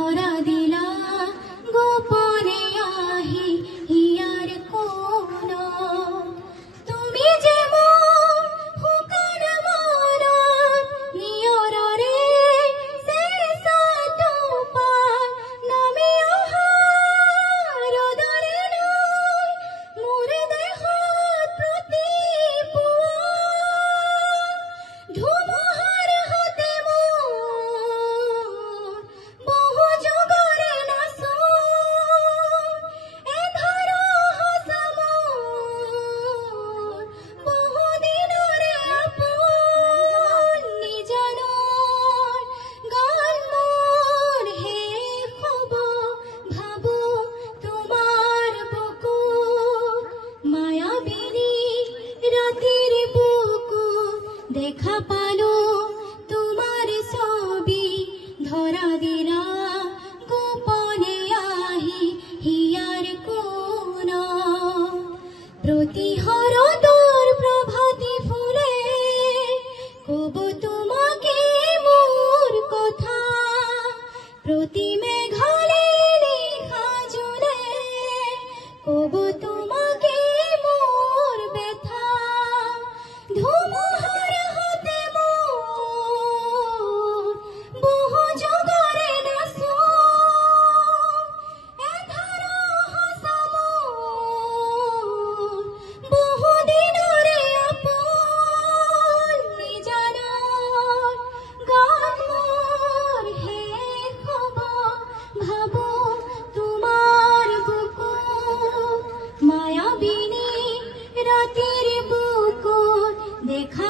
ধরা দিলা গোপনে আহি হিয়ার কোন তুমি যে মোর হুকার মন নিয়রে শেরসা তোপার নামে আহার দরে নয় মোর দেহ প্রতি ধুমহার হতে মোর বহু যুগরে নাশ এ ধরো হস মোর বহু দিনরে আপন নিজানর গান মোর হে খব ভাবো তোমার বুকু মায়াবিনী রাতের বুকু দেখা পালো তোমার ছবি ধরা দিলা গোপনে আহি হিয়ার কোন প্রতিহর দূর প্রভাতী ফুলে কব তোমাকে মোর কথা প্রতি মেঘালে লেখা জলে কব তোমাকে মোর ব্যথা ধুমহার হতে মোর বহু যুগরে নাশ এ ধরো হস মোর বহু দিনরে আপন নিজানর গান মোর হে খব ভাবো তোমার বুকু মায়াবিনী রাতের বুকু দেখা